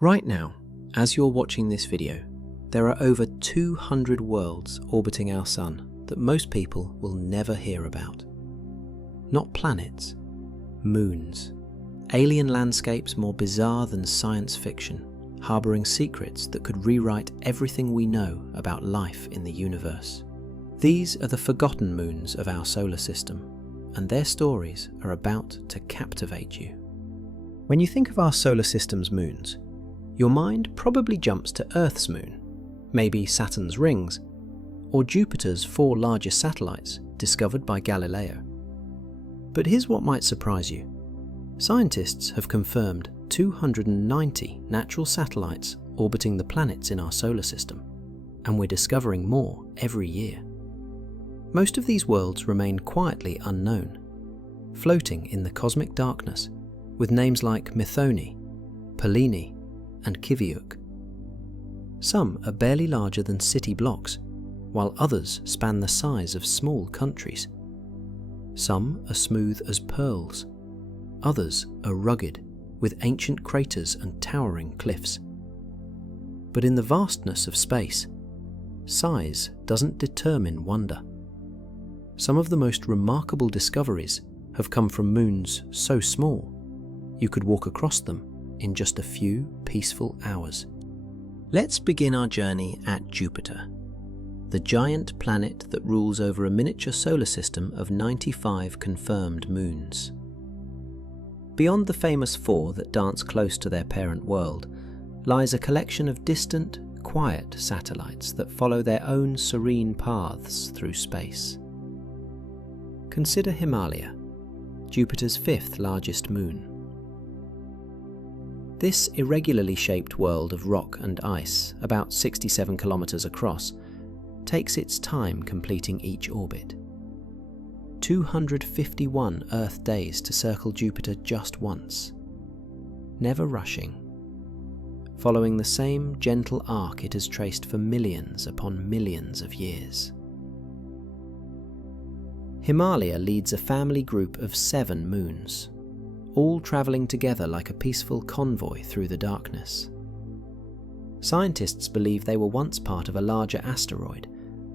Right now, as you're watching this video, there are over 200 worlds orbiting our Sun that most people will never hear about. Not planets, moons, alien landscapes more bizarre than science fiction, harboring secrets that could rewrite everything we know about life in the universe. These are the forgotten moons of our solar system, and their stories are about to captivate you. When you think of our solar system's moons, your mind probably jumps to Earth's moon, maybe Saturn's rings, or Jupiter's 4 largest satellites discovered by Galileo. But here's what might surprise you. Scientists have confirmed 290 natural satellites orbiting the planets in our solar system, and we're discovering more every year. Most of these worlds remain quietly unknown, floating in the cosmic darkness with names like Methone, Pallene, and Kiviuk. Some are barely larger than city blocks, while others span the size of small countries. Some are smooth as pearls, others are rugged, with ancient craters and towering cliffs. But in the vastness of space, size doesn't determine wonder. Some of the most remarkable discoveries have come from moons so small, you could walk across them in just a few peaceful hours. Let's begin our journey at Jupiter, the giant planet that rules over a miniature solar system of 95 confirmed moons. Beyond the famous 4 that dance close to their parent world lies a collection of distant, quiet satellites that follow their own serene paths through space. Consider Himalaya, Jupiter's 5th largest moon. This irregularly shaped world of rock and ice, about 67 kilometers across, takes its time completing each orbit. 251 Earth days to circle Jupiter just once, never rushing, following the same gentle arc it has traced for millions upon millions of years. Himalaya leads a family group of 7 moons, all travelling together like a peaceful convoy through the darkness. Scientists believe they were once part of a larger asteroid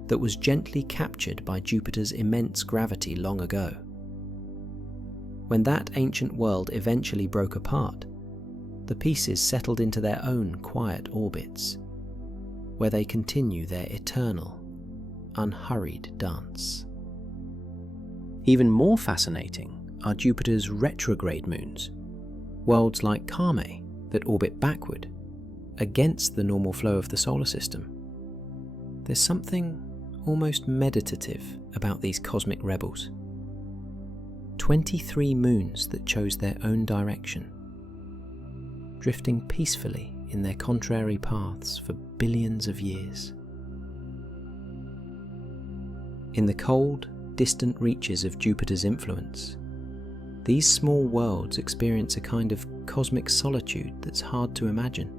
that was gently captured by Jupiter's immense gravity long ago. When that ancient world eventually broke apart, the pieces settled into their own quiet orbits, where they continue their eternal, unhurried dance. Even more fascinating are Jupiter's retrograde moons, worlds like Ganymede that orbit backward, against the normal flow of the solar system. There's something almost meditative about these cosmic rebels. 23 moons that chose their own direction, drifting peacefully in their contrary paths for billions of years. In the cold, distant reaches of Jupiter's influence, these small worlds experience a kind of cosmic solitude that's hard to imagine.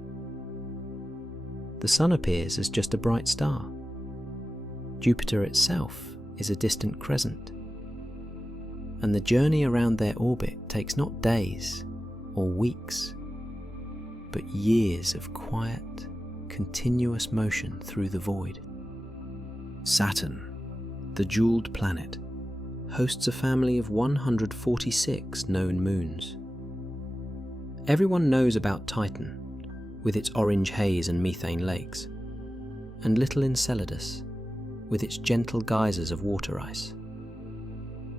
The Sun appears as just a bright star. Jupiter itself is a distant crescent. And the journey around their orbit takes not days or weeks, but years of quiet, continuous motion through the void. Saturn, the jeweled planet, hosts a family of 146 known moons. Everyone knows about Titan, with its orange haze and methane lakes, and little Enceladus, with its gentle geysers of water ice.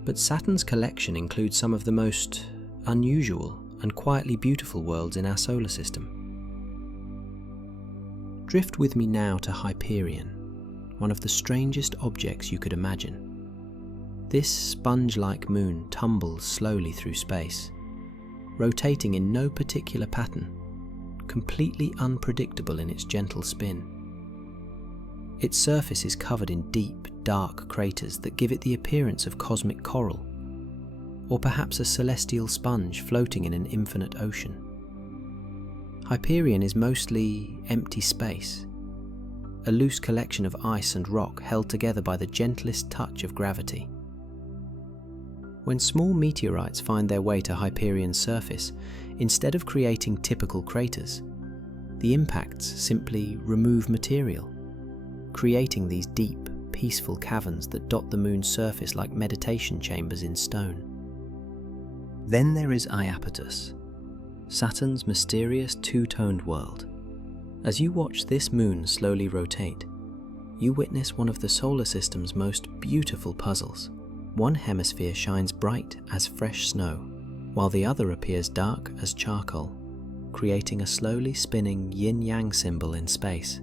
But Saturn's collection includes some of the most unusual and quietly beautiful worlds in our solar system. Drift with me now to Hyperion, one of the strangest objects you could imagine. This sponge-like moon tumbles slowly through space, rotating in no particular pattern, completely unpredictable in its gentle spin. Its surface is covered in deep, dark craters that give it the appearance of cosmic coral, or perhaps a celestial sponge floating in an infinite ocean. Hyperion is mostly empty space, a loose collection of ice and rock held together by the gentlest touch of gravity. When small meteorites find their way to Hyperion's surface, instead of creating typical craters, the impacts simply remove material, creating these deep, peaceful caverns that dot the moon's surface like meditation chambers in stone. Then there is Iapetus, Saturn's mysterious two-toned world. As you watch this moon slowly rotate, you witness one of the solar system's most beautiful puzzles. One hemisphere shines bright as fresh snow, while the other appears dark as charcoal, creating a slowly spinning yin-yang symbol in space.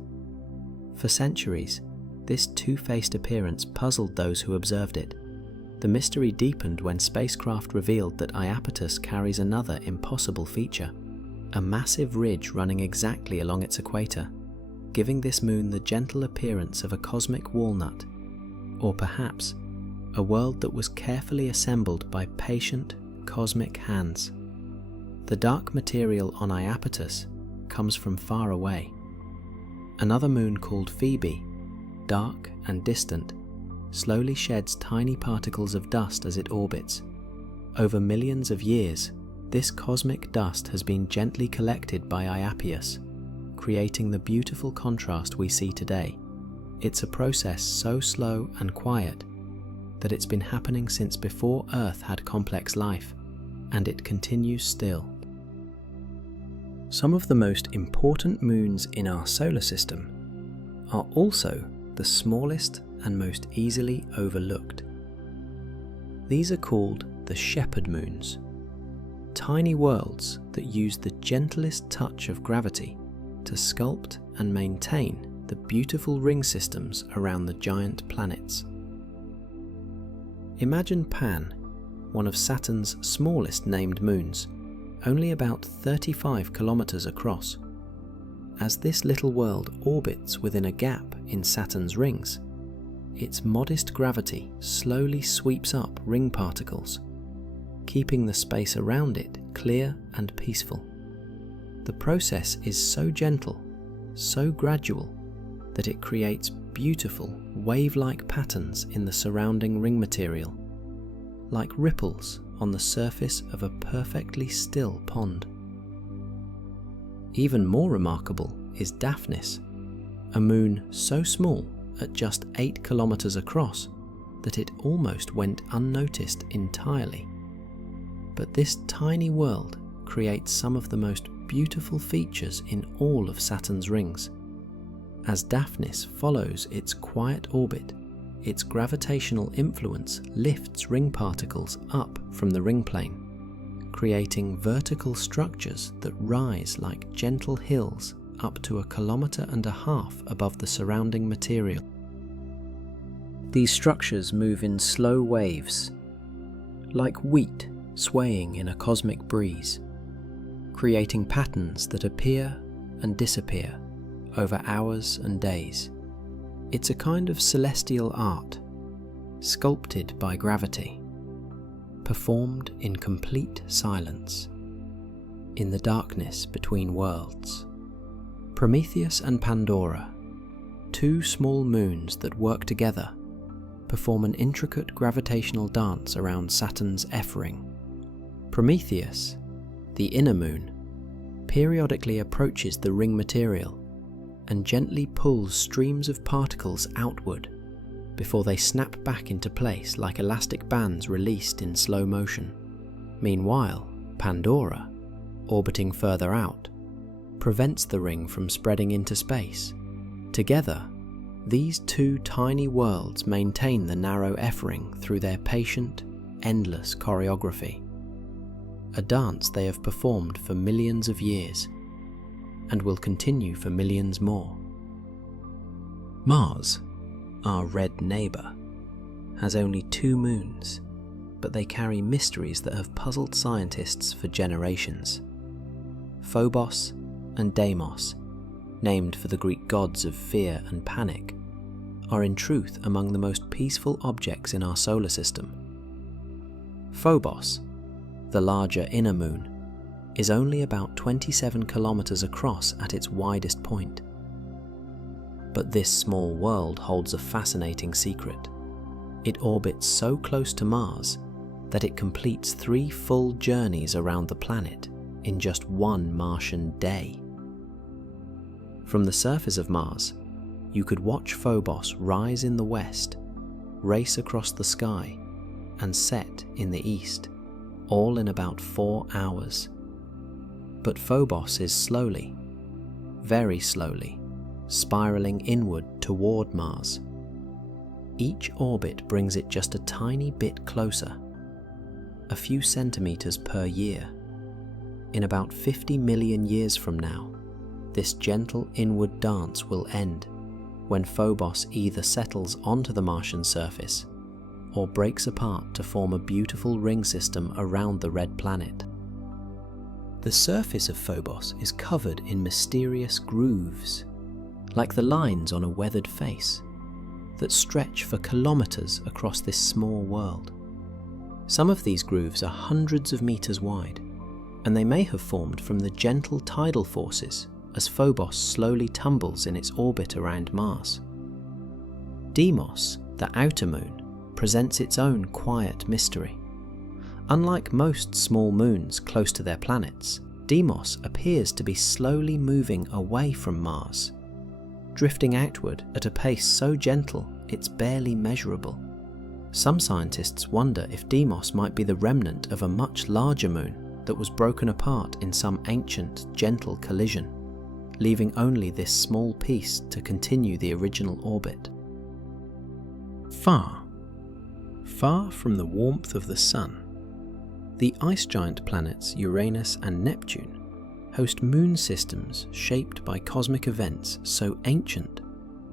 For centuries, this two-faced appearance puzzled those who observed it. The mystery deepened when spacecraft revealed that Iapetus carries another impossible feature, a massive ridge running exactly along its equator, giving this moon the gentle appearance of a cosmic walnut, or perhaps a world that was carefully assembled by patient, cosmic hands. The dark material on Iapetus comes from far away. Another moon called Phoebe, dark and distant, slowly sheds tiny particles of dust as it orbits. Over millions of years, this cosmic dust has been gently collected by Iapetus, creating the beautiful contrast we see today. It's a process so slow and quiet that it's been happening since before Earth had complex life, and it continues still. Some of the most important moons in our solar system are also the smallest and most easily overlooked. These are called the shepherd moons, tiny worlds that use the gentlest touch of gravity to sculpt and maintain the beautiful ring systems around the giant planets. Imagine Pan, one of Saturn's smallest named moons, only about 35 kilometers across. As this little world orbits within a gap in Saturn's rings, its modest gravity slowly sweeps up ring particles, keeping the space around it clear and peaceful. The process is so gentle, so gradual, that it creates beautiful, wave-like patterns in the surrounding ring material, like ripples on the surface of a perfectly still pond. Even more remarkable is Daphnis, a moon so small at just 8 kilometers across that it almost went unnoticed entirely. But this tiny world creates some of the most beautiful features in all of Saturn's rings. As Daphnis follows its quiet orbit, its gravitational influence lifts ring particles up from the ring plane, creating vertical structures that rise like gentle hills up to 1.5 kilometers above the surrounding material. These structures move in slow waves, like wheat swaying in a cosmic breeze, creating patterns that appear and disappear over hours and days. It's a kind of celestial art, sculpted by gravity, performed in complete silence, in the darkness between worlds. Prometheus and Pandora, two small moons that work together, perform an intricate gravitational dance around Saturn's F-ring. Prometheus, the inner moon, periodically approaches the ring material and gently pulls streams of particles outward before they snap back into place like elastic bands released in slow motion. Meanwhile, Pandora, orbiting further out, prevents the ring from spreading into space. Together, these two tiny worlds maintain the narrow F-ring through their patient, endless choreography. A dance they have performed for millions of years, and will continue for millions more. Mars, our red neighbour, has only 2 moons, but they carry mysteries that have puzzled scientists for generations. Phobos and Deimos, named for the Greek gods of fear and panic, are in truth among the most peaceful objects in our solar system. Phobos, the larger inner moon, is only about 27 kilometers across at its widest point. But this small world holds a fascinating secret. It orbits so close to Mars that it completes 3 full journeys around the planet in just one Martian day. From the surface of Mars, you could watch Phobos rise in the west, race across the sky, and set in the east, all in about 4 hours. But Phobos is slowly, very slowly, spiraling inward toward Mars. Each orbit brings it just a tiny bit closer, a few centimeters per year. In about 50 million years from now, this gentle inward dance will end when Phobos either settles onto the Martian surface or breaks apart to form a beautiful ring system around the red planet. The surface of Phobos is covered in mysterious grooves, like the lines on a weathered face, that stretch for kilometers across this small world. Some of these grooves are hundreds of meters wide, and they may have formed from the gentle tidal forces as Phobos slowly tumbles in its orbit around Mars. Deimos, the outer moon, presents its own quiet mystery. Unlike most small moons close to their planets, Deimos appears to be slowly moving away from Mars, drifting outward at a pace so gentle it's barely measurable. Some scientists wonder if Deimos might be the remnant of a much larger moon that was broken apart in some ancient, gentle collision, leaving only this small piece to continue the original orbit. Far, far from the warmth of the Sun, the ice giant planets Uranus and Neptune host moon systems shaped by cosmic events so ancient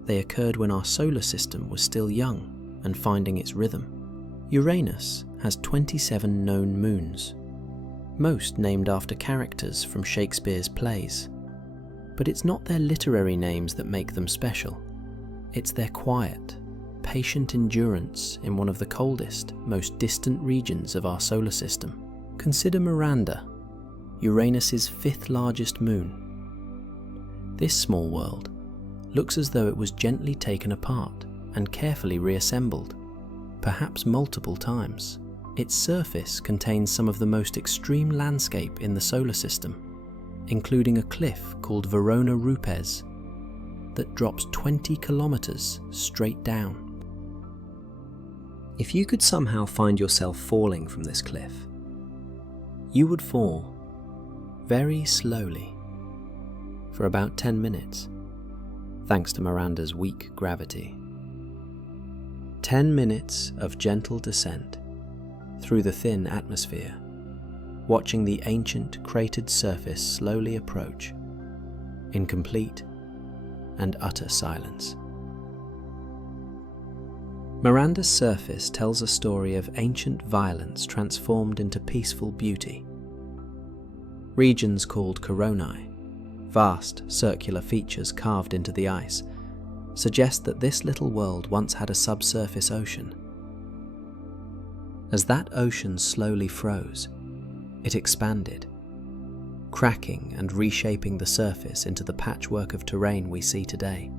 they occurred when our solar system was still young and finding its rhythm. Uranus has 27 known moons, most named after characters from Shakespeare's plays. But it's not their literary names that make them special. It's their quiet, patient endurance in one of the coldest, most distant regions of our solar system. Consider Miranda, Uranus's 5th largest moon. This small world looks as though it was gently taken apart and carefully reassembled, perhaps multiple times. Its surface contains some of the most extreme landscape in the solar system, including a cliff called Verona Rupes that drops 20 kilometers straight down. If you could somehow find yourself falling from this cliff, you would fall very slowly for about 10 minutes, thanks to Miranda's weak gravity. 10 minutes of gentle descent through the thin atmosphere, watching the ancient cratered surface slowly approach in complete and utter silence. Miranda's surface tells a story of ancient violence transformed into peaceful beauty. Regions called coronae, vast circular features carved into the ice, suggest that this little world once had a subsurface ocean. As that ocean slowly froze, it expanded, cracking and reshaping the surface into the patchwork of terrain we see today.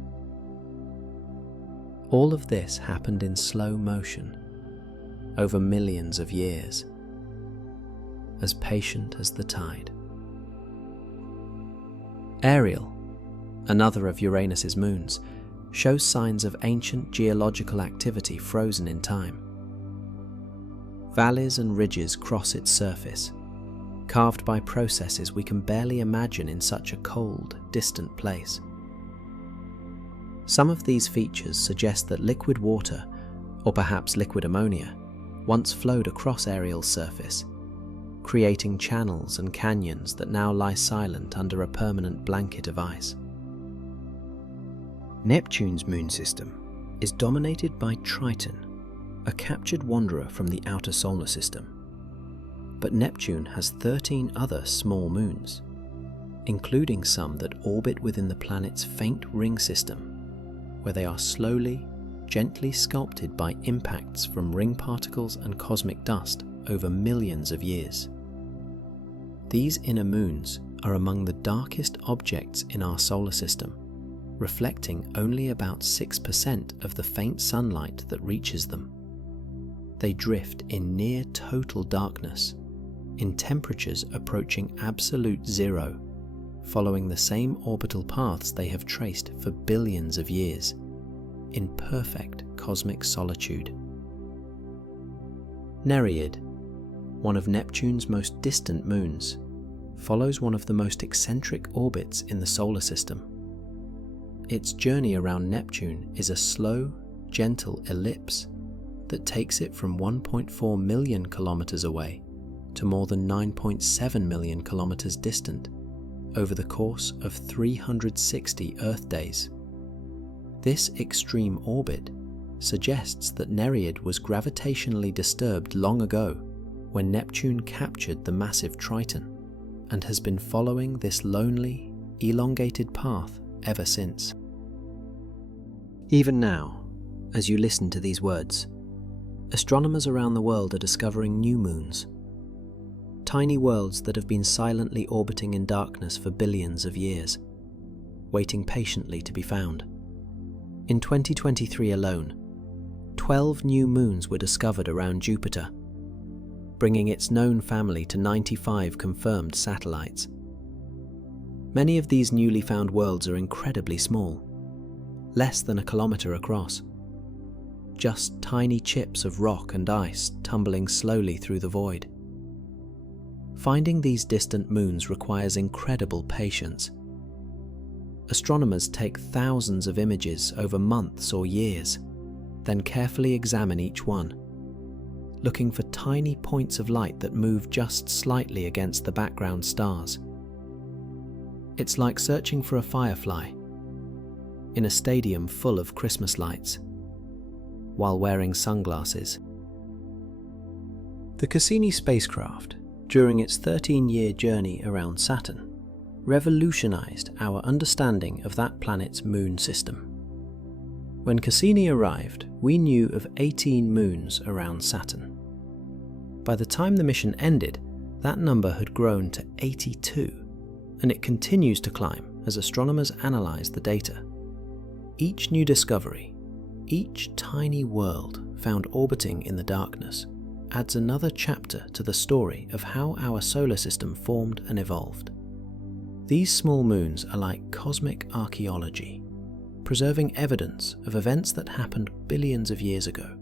All of this happened in slow motion, over millions of years, as patient as the tide. Ariel, another of Uranus's moons, shows signs of ancient geological activity frozen in time. Valleys and ridges cross its surface, carved by processes we can barely imagine in such a cold, distant place. Some of these features suggest that liquid water, or perhaps liquid ammonia, once flowed across Ariel's surface, creating channels and canyons that now lie silent under a permanent blanket of ice. Neptune's moon system is dominated by Triton, a captured wanderer from the outer solar system. But Neptune has 13 other small moons, including some that orbit within the planet's faint ring system, where they are slowly, gently sculpted by impacts from ring particles and cosmic dust over millions of years. These inner moons are among the darkest objects in our solar system, reflecting only about 6% of the faint sunlight that reaches them. They drift in near total darkness, in temperatures approaching absolute zero, following the same orbital paths they have traced for billions of years, in perfect cosmic solitude. Nereid, one of Neptune's most distant moons, follows one of the most eccentric orbits in the solar system. Its journey around Neptune is a slow, gentle ellipse that takes it from 1.4 million kilometers away to more than 9.7 million kilometers distant over the course of 360 Earth days. This extreme orbit suggests that Nereid was gravitationally disturbed long ago when Neptune captured the massive Triton, and has been following this lonely, elongated path ever since. Even now, as you listen to these words, astronomers around the world are discovering new moons, tiny worlds that have been silently orbiting in darkness for billions of years, waiting patiently to be found. In 2023 alone, 12 new moons were discovered around Jupiter, bringing its known family to 95 confirmed satellites. Many of these newly found worlds are incredibly small, less than a kilometer across, just tiny chips of rock and ice tumbling slowly through the void. Finding these distant moons requires incredible patience. Astronomers take thousands of images over months or years, then carefully examine each one, looking for tiny points of light that move just slightly against the background stars. It's like searching for a firefly in a stadium full of Christmas lights, while wearing sunglasses. The Cassini spacecraft, during its 13-year journey around Saturn, revolutionized our understanding of that planet's moon system. When Cassini arrived, we knew of 18 moons around Saturn. By the time the mission ended, that number had grown to 82, and it continues to climb as astronomers analyze the data. Each new discovery, each tiny world found orbiting in the darkness, adds another chapter to the story of how our solar system formed and evolved. These small moons are like cosmic archaeology, preserving evidence of events that happened billions of years ago,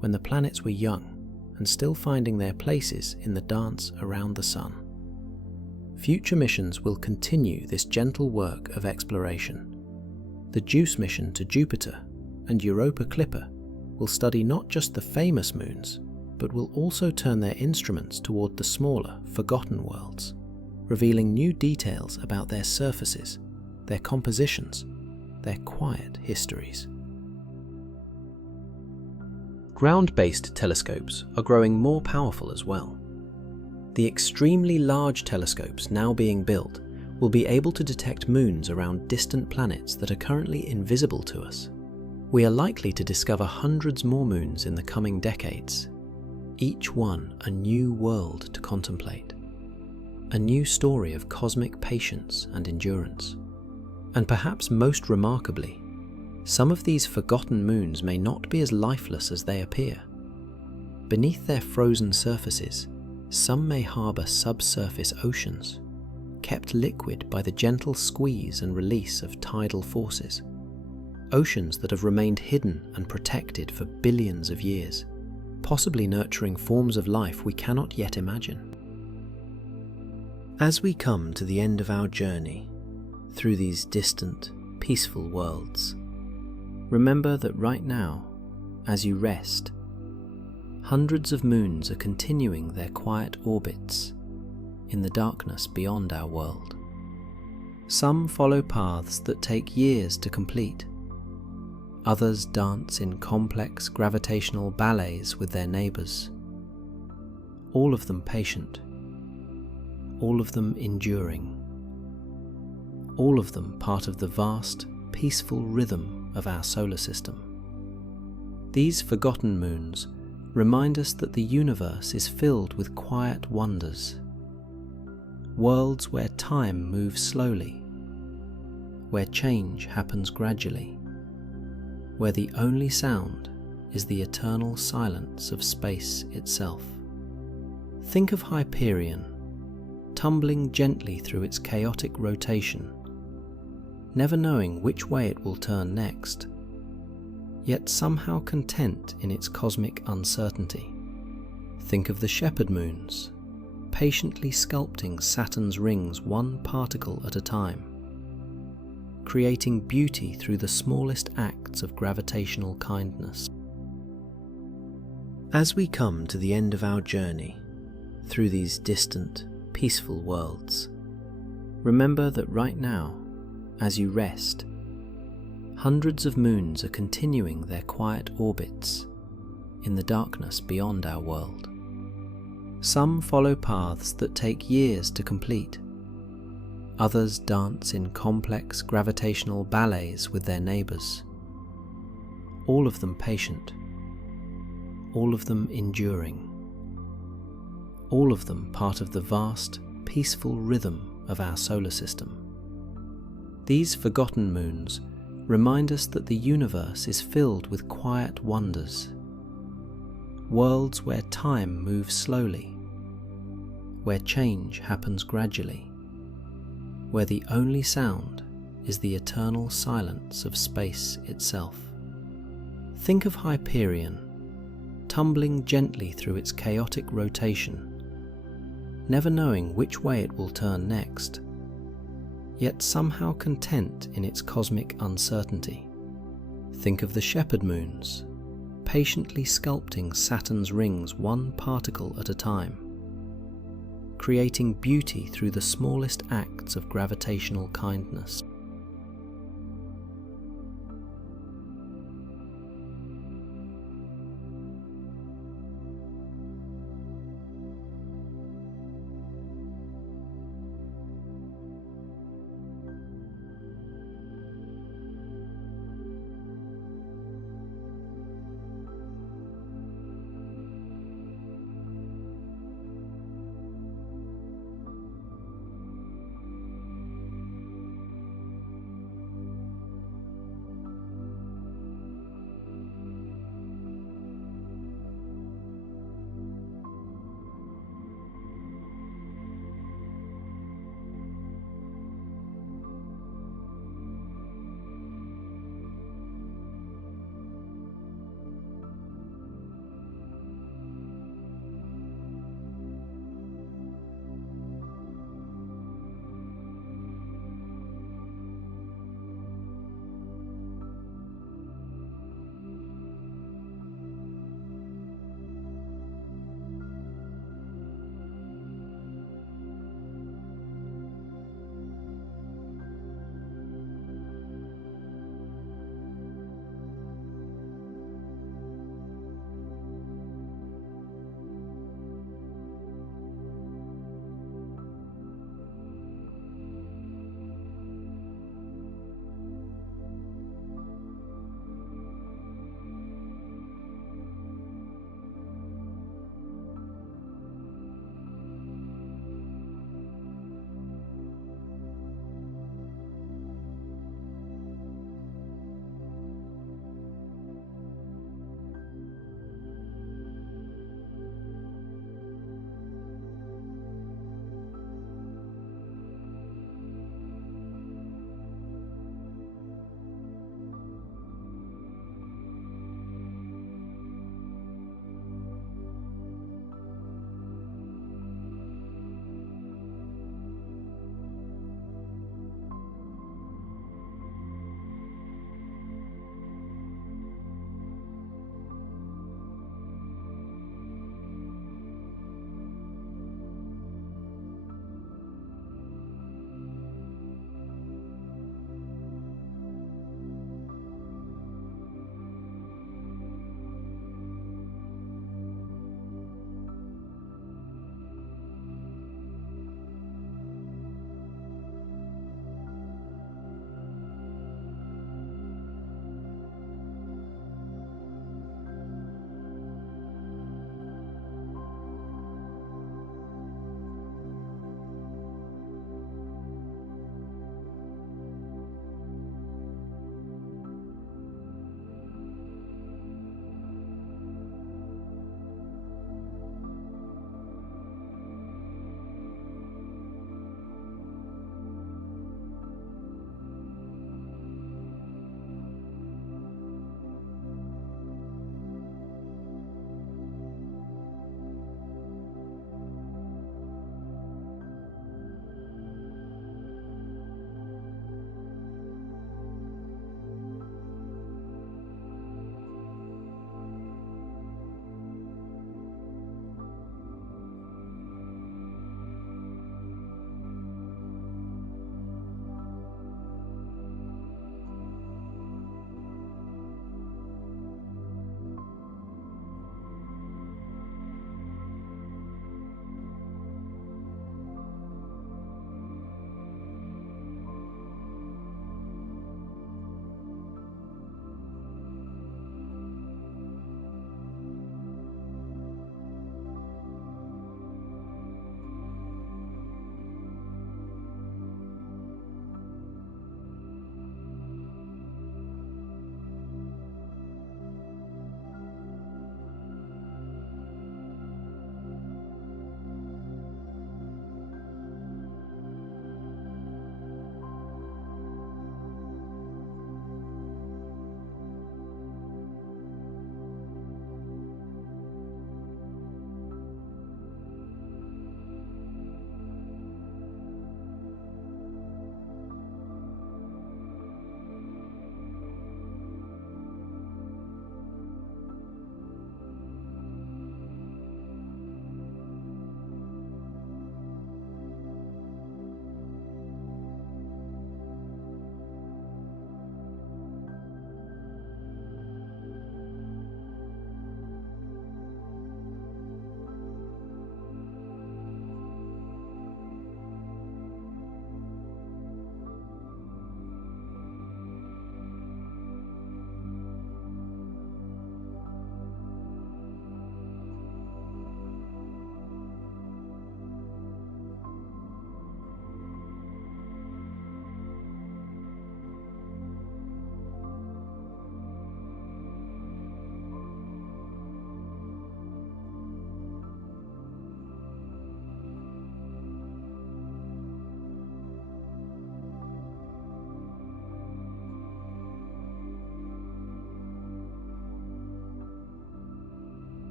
when the planets were young and still finding their places in the dance around the sun. Future missions will continue this gentle work of exploration. The JUICE mission to Jupiter and Europa Clipper will study not just the famous moons, but will also turn their instruments toward the smaller, forgotten worlds, revealing new details about their surfaces, their compositions, their quiet histories. Ground-based telescopes are growing more powerful as well. The extremely large telescopes now being built will be able to detect moons around distant planets that are currently invisible to us. We are likely to discover hundreds more moons in the coming decades, each one a new world to contemplate, a new story of cosmic patience and endurance. And perhaps most remarkably, some of these forgotten moons may not be as lifeless as they appear. Beneath their frozen surfaces, some may harbour subsurface oceans, kept liquid by the gentle squeeze and release of tidal forces. Oceans that have remained hidden and protected for billions of years, possibly nurturing forms of life we cannot yet imagine. As we come to the end of our journey through these distant, peaceful worlds, remember that right now, as you rest, hundreds of moons are continuing their quiet orbits in the darkness beyond our world. Some follow paths that take years to complete. Others dance in complex gravitational ballets with their neighbours. All of them patient, all of them enduring, all of them part of the vast, peaceful rhythm of our solar system. These forgotten moons remind us that the universe is filled with quiet wonders, worlds where time moves slowly, where change happens gradually, where the only sound is the eternal silence of space itself. Think of Hyperion, tumbling gently through its chaotic rotation, never knowing which way it will turn next, yet somehow content in its cosmic uncertainty. Think of the shepherd moons, patiently sculpting Saturn's rings one particle at a time, creating beauty through the smallest acts of gravitational kindness. As we come to the end of our journey through these distant, peaceful worlds, remember that right now, as you rest, hundreds of moons are continuing their quiet orbits in the darkness beyond our world. Some follow paths that take years to complete. Others dance in complex gravitational ballets with their neighbours. All of them patient. All of them enduring. All of them part of the vast, peaceful rhythm of our solar system. These forgotten moons remind us that the universe is filled with quiet wonders. Worlds where time moves slowly, where change happens gradually, where the only sound is the eternal silence of space itself. Think of Hyperion, tumbling gently through its chaotic rotation, never knowing which way it will turn next, yet somehow content in its cosmic uncertainty. Think of the shepherd moons, patiently sculpting Saturn's rings one particle at a time, creating beauty through the smallest acts of gravitational kindness.